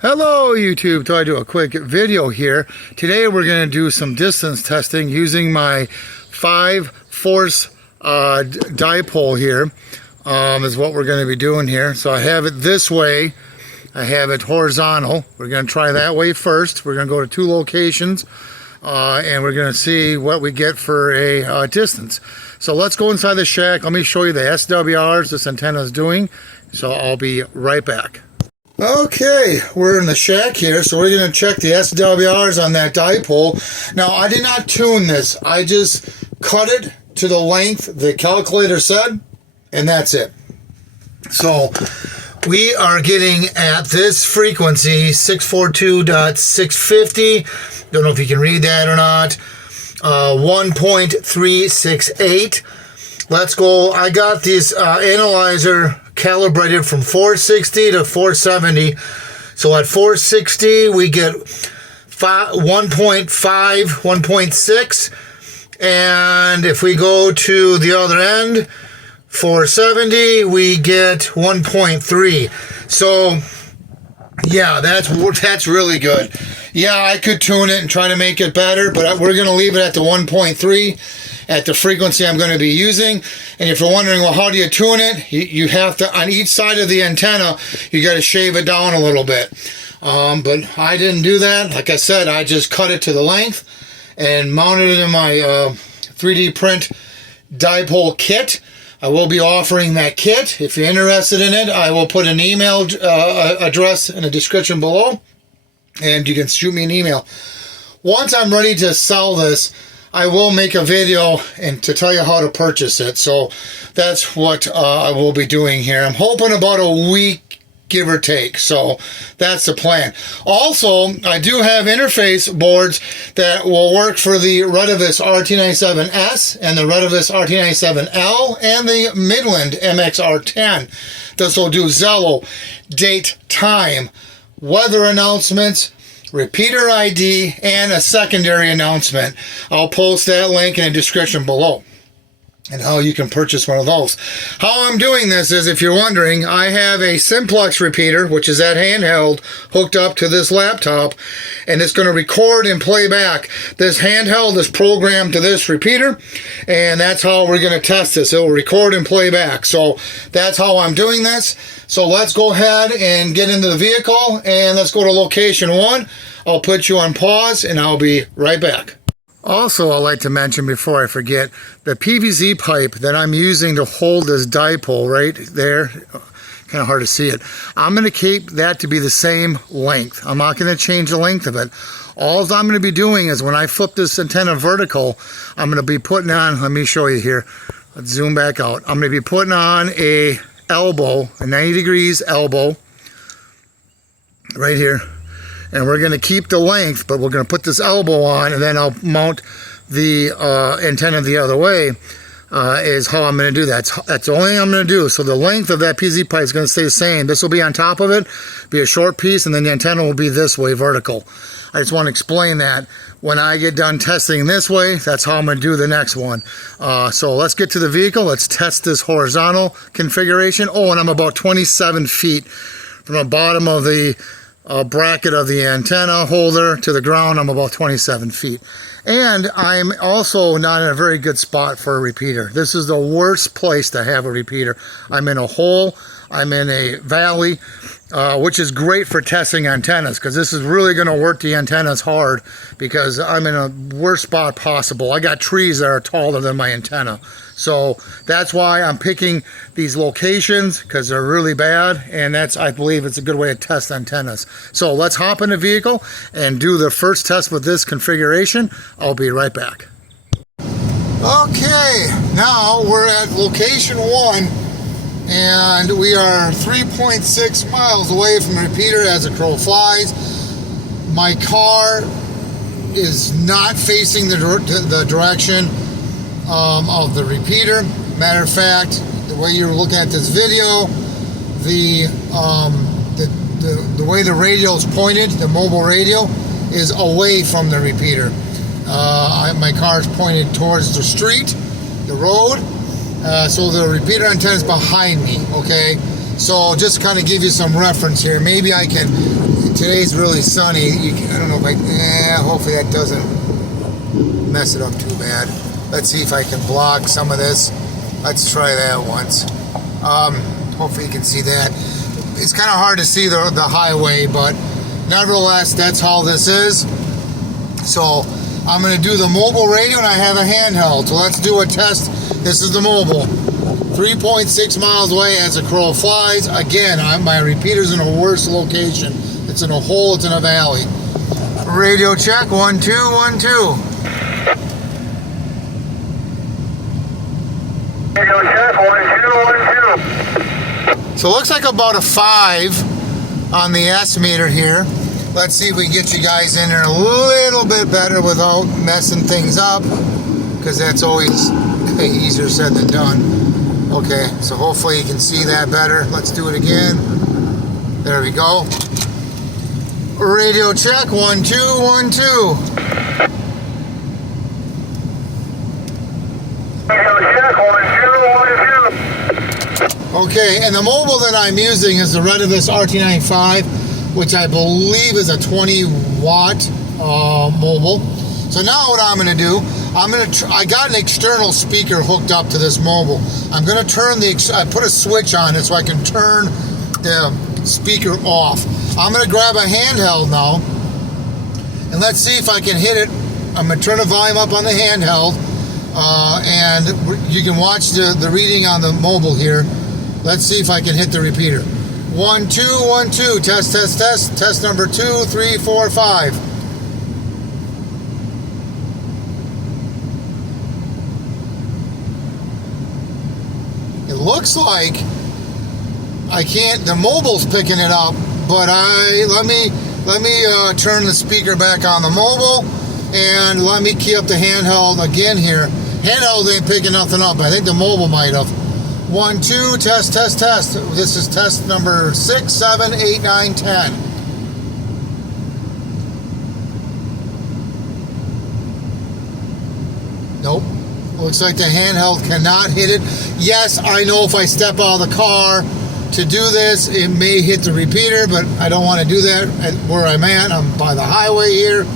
Hello YouTube, thought I'd do a quick video here. Today we're going to do some distance testing using my 5-force dipole here. Is what we're going to be doing here. So I have it this way, I have it horizontal. We're going to try that way first. We're going to go to 2 locations and we're going to see what we get for a distance. So let's go inside the shack. Let me show you the SWRs this antenna is doing. So I'll be right back. Okay, we're in the shack here, so we're going to check the SWRs on that dipole. Now, I did not tune this. I just cut it to the length the calculator said, and that's it. So, we are getting at this frequency, 642.650. Don't know if you can read that or not. 1.368. Let's go. I got this analyzer calibrated from 460 to 470. So at 460 we get 1.5, 1.6, and if we go to the other end, 470, we get 1.3. So yeah, that's really good. Yeah, I could tune it and try to make it better, but we're going to leave it at the 1.3 at the frequency I'm going to be using. And if you're wondering, well, how do you tune it? You have to, on each side of the antenna, you got to shave it down a little bit. But I didn't do that. Like I said, I just cut it to the length and mounted it in my 3D print dipole kit. I will be offering that kit. If you're interested in it, I will put an email address in the description below, and you can shoot me an email. Once I'm ready to sell this, I will make a video and to tell you how to purchase it. So that's what I will be doing here. I'm hoping about a week, give or take. So that's the plan. Also, I do have interface boards that will work for the Retevis RT97S and the Retevis RT97L and the Midland MXR10. This will do Zello, date, time, weather announcements, repeater ID, and a secondary announcement. I'll post that link in the description below and how you can purchase one of those. How I'm doing this is, if you're wondering, I have a simplex repeater, which is that handheld, hooked up to this laptop, and it's going to record and play back. This handheld is programmed to this repeater, and that's how we're going to test this. It'll record and play back. So that's how I'm doing this. So let's go ahead and get into the vehicle, and let's go to location 1. I'll put you on pause, and I'll be right back. Also, I'd like to mention before I forget, the PVC pipe that I'm using to hold this dipole right there, kind of hard to see it, I'm going to keep that to be the same length. I'm not going to change the length of it. All I'm going to be doing is when I flip this antenna vertical, I'm going to be putting on, let me show you here, let's zoom back out. I'm going to be putting on a elbow, a 90 degrees elbow, right here. And we're going to keep the length, but we're going to put this elbow on, and then I'll mount the antenna the other way, is how I'm going to do that. That's the only thing I'm going to do. So the length of that PVC pipe is going to stay the same. This will be on top of it, be a short piece, and then the antenna will be this way, vertical. I just want to explain that. When I get done testing this way, that's how I'm going to do the next one. So let's get to the vehicle. Let's test this horizontal configuration. Oh, and I'm about 27 feet from the bottom of the bracket of the antenna holder to the ground. I'm about 27 feet. And I'm also not in a very good spot for a repeater. This is the worst place to have a repeater. I'm in a hole, I'm in a valley, which is great for testing antennas, because this is really going to work the antennas hard, because I'm in a worst spot possible. I got trees that are taller than my antenna. So that's why I'm picking these locations, because they're really bad, and I believe it's a good way to test antennas. So let's hop in the vehicle and do the first test with this configuration. I'll be right back. Okay, now we're at location 1, and we are 3.6 miles away from the repeater as the crow flies. My car is not facing the direction of the repeater. Matter of fact, the way you're looking at this video, the way the radio is pointed, the mobile radio, is away from the repeater. My car is pointed towards the street, the road, so the repeater antenna is behind me, okay? So just kind of give you some reference here. Maybe I can, today's really sunny. I don't know if hopefully that doesn't mess it up too bad. Let's see if I can block some of this. Let's try that once. Hopefully you can see that. It's kind of hard to see the highway, but nevertheless, that's how this is. So I'm going to do the mobile radio, and I have a handheld. So let's do a test. This is the mobile. 3.6 miles away as a crow flies. Again, my repeater's in a worse location. It's in a hole, it's in a valley. Radio check, 1 2 1 2. Radio check, 1 2 1 2. So it looks like about a 5 on the S meter here. Let's see if we can get you guys in there a little bit better without messing things up, because that's always easier said than done. Okay, so hopefully you can see that better. Let's do it again. There we go. Radio check, 1 2 1 2. Radio check, 1 2 1 2. Okay, and the mobile that I'm using is the Retevis RT95, which I believe is a 20 watt mobile. So now what I'm going to do, I got an external speaker hooked up to this mobile. I'm going to turn I put a switch on it so I can turn the speaker off. I'm going to grab a handheld now, and let's see if I can hit it. I'm going to turn the volume up on the handheld, and you can watch the reading on the mobile here. Let's see if I can hit the repeater. 1 2 1 2. Test test test. Test number 2 3 4 5. It looks like I can't. The mobile's picking it up, but let me turn the speaker back on the mobile, and let me key up the handheld again here. Handheld ain't picking nothing up. I think the mobile might have. 1 2. Test test test. This is test number 6 7 8 9 10. Nope. Looks like the handheld cannot hit it. Yes, I know if I step out of the car to do this, it may hit the repeater, but I don't want to do that at where I'm at. I'm by the highway here.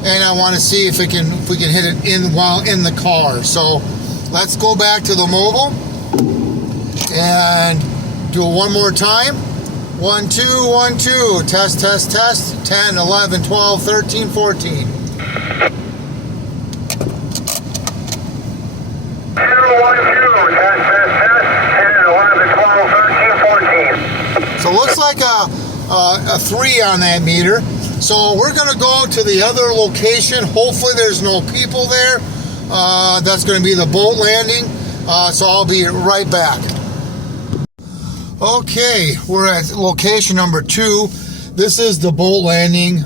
And I want to see if we can hit it while in the car. So let's go back to the mobile and do it one more time. 1 2 1 2. Test test test. 10 11 12 13 14. 2 1 2. Test test test. 10 11 12 13 14. So it looks like a 3 on that meter. So we're going to go to the other location. Hopefully there's no people there. That's going to be the boat landing. So I'll be right back. Okay, we're at location number 2. This is the boat landing.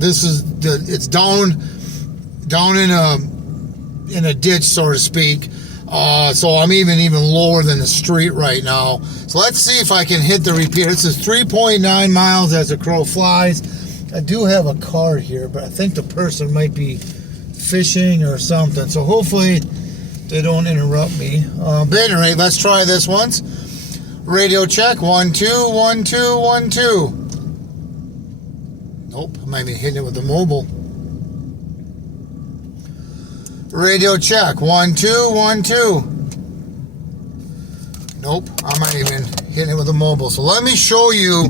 It's down in a ditch, so to speak. So I'm even lower than the street right now. So let's see if I can hit the repeater. This is 3.9 miles as a crow flies. I do have a card here, but I think the person might be fishing or something. So hopefully they don't interrupt me. But anyway, let's try this once. Radio check. 1 2 1 2 1 2. Nope, I might be hitting it with the mobile. Radio check. 1 2 1 2. Nope, I'm not even hitting it with the mobile. So let me show you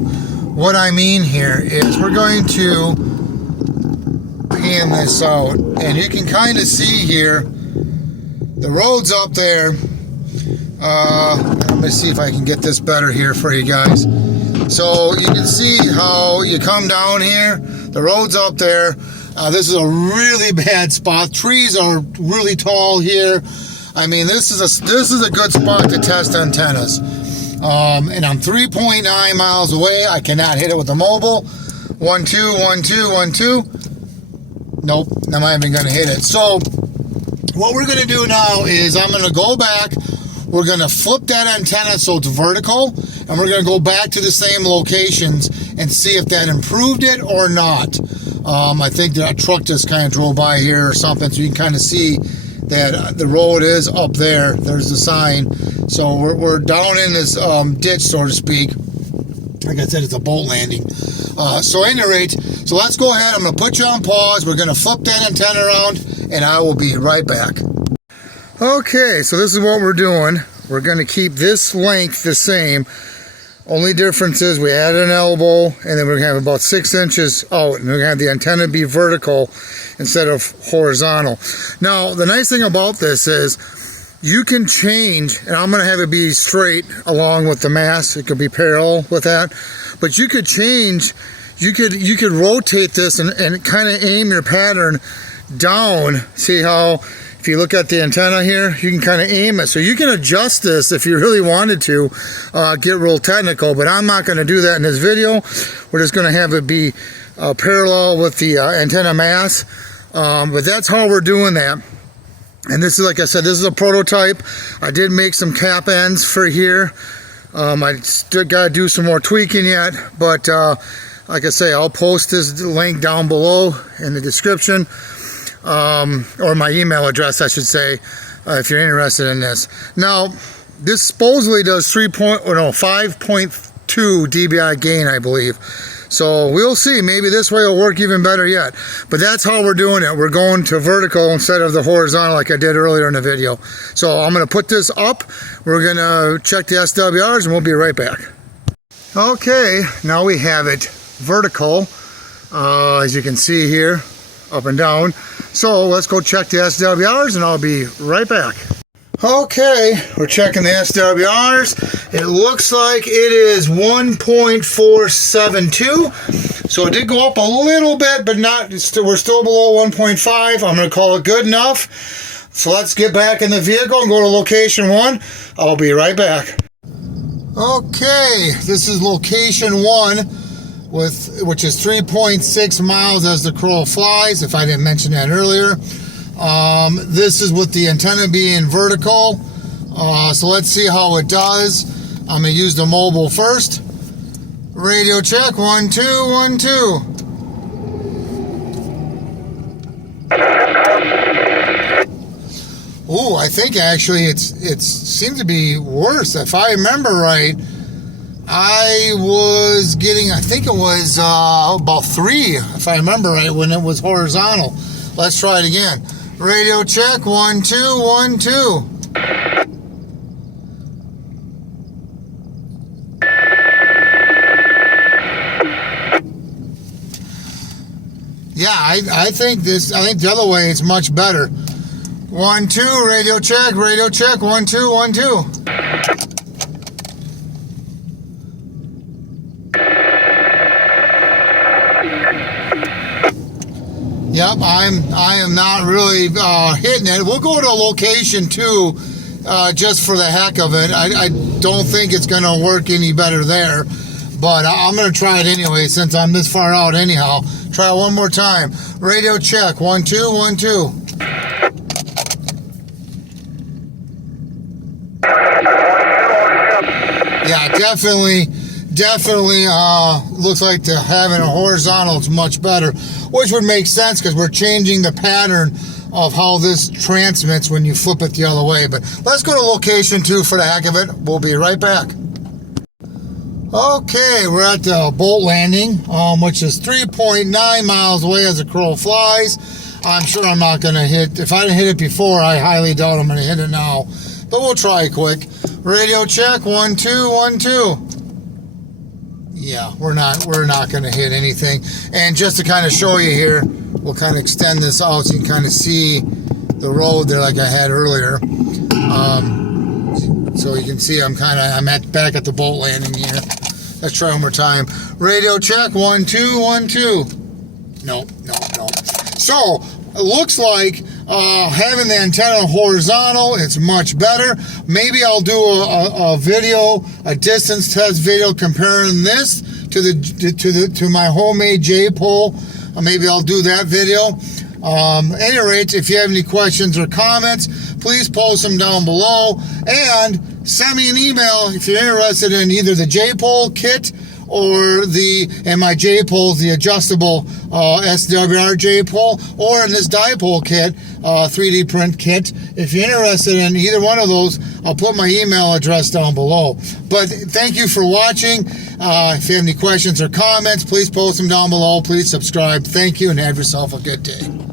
what I mean here. Is we're going to pan this out, and you can kind of see here the road's up there. Let me see if I can get this better here for you guys. So you can see how you come down here, the road's up there. This is a really bad spot. Trees are really tall here. I mean, this is a good spot to test antennas. And I'm 3.9 miles away. I cannot hit it with the mobile. 1 2 1 2 1 2. Nope, I'm not even going to hit it. So what we're going to do now is I'm going to go back. We're going to flip that antenna so it's vertical, and we're going to go back to the same locations and see if that improved it or not. I think that a truck just kind of drove by here or something, so you can kind of see that the road is up there. There's the sign. So we're down in this ditch, so to speak. Like I said, it's a boat landing. So at any rate, so let's go ahead. I'm going to put you on pause. We're going to flip that antenna around, and I will be right back. Okay, so this is what we're doing. We're going to keep this length the same. Only difference is we add an elbow, and then we're going to have about 6 inches out, and we're going to have the antenna be vertical instead of horizontal. Now, the nice thing about this is you can change, and I'm going to have it be straight along with the mast. It could be parallel with that, but you could change. You could rotate this and kind of aim your pattern down. See how if you look at the antenna here, you can kind of aim it. So you can adjust this if you really wanted to get real technical, but I'm not going to do that in this video. We're just going to have it be parallel with the antenna mast. But that's how we're doing that. And this is, like I said, this is a prototype. I did make some cap ends for here. I still got to do some more tweaking yet, but like I say, I'll post this link down below in the description. Or my email address, I should say, if you're interested in this. Now, this supposedly does 5.2 DBI gain, I believe. So we'll see. Maybe this way will work even better yet. But that's how we're doing it. We're going to vertical instead of the horizontal like I did earlier in the video. So I'm going to put this up. We're going to check the SWRs and we'll be right back. Okay, now we have it vertical, as you can see here, up and down. So let's go check the SWRs and I'll be right back. Okay, we're checking the SWRs. It looks like it is 1.472. So it did go up a little bit, but not. We're still below 1.5. I'm going to call it good enough. So let's get back in the vehicle and go to location 1. I'll be right back. Okay, this is location 1. Which is 3.6 miles as the crow flies, if I didn't mention that earlier. This is with the antenna being vertical. So let's see how it does. I'm going to use the mobile first. Radio check, 1 2 1 2. Ooh, I think actually it seemed to be worse. If I remember right, I was getting, I think it was about 3, if I remember right, when it was horizontal. Let's try it again. Radio check, 1 2 1 2. Yeah, I think the other way is much better. 1 2, radio check, 1 2 1 2. Yep, I am not really hitting it. We'll go to location 2 just for the heck of it. I don't think it's going to work any better there, but I'm going to try it anyway since I'm this far out anyhow. Try it one more time. Radio check, 1 2 1 2. Yeah, definitely looks like having a horizontal is much better, which would make sense because we're changing the pattern of how this transmits when you flip it the other way. But let's go to location 2 for the heck of it. We'll be right back. Okay, we're at the boat landing, which is 3.9 miles away as the crow flies. I'm sure I'm not going to hit. If I didn't hit it before, I highly doubt I'm going to hit it now. But we'll try quick. Radio check, 1 2 1 2. Yeah, we're not going to hit anything. And just to kind of show you here, we'll kind of extend this out so you can kind of see the road there like I had earlier. So you can see I'm back at the boat landing here. Let's try one more time. Radio check, 1 2 1 2. Nope. So it looks like having the antenna horizontal, it's much better. Maybe I'll do a video, a distance test video comparing this to my homemade J-pole. Maybe I'll do that video. At any rate, if you have any questions or comments, please post them down below and send me an email if you're interested in either the J-pole kit or my J-poles, the adjustable SWR J-pole, or in this dipole kit, 3D print kit. If you're interested in either one of those, I'll put my email address down below. But thank you for watching. If you have any questions or comments, please post them down below. Please subscribe. Thank you, and have yourself a good day.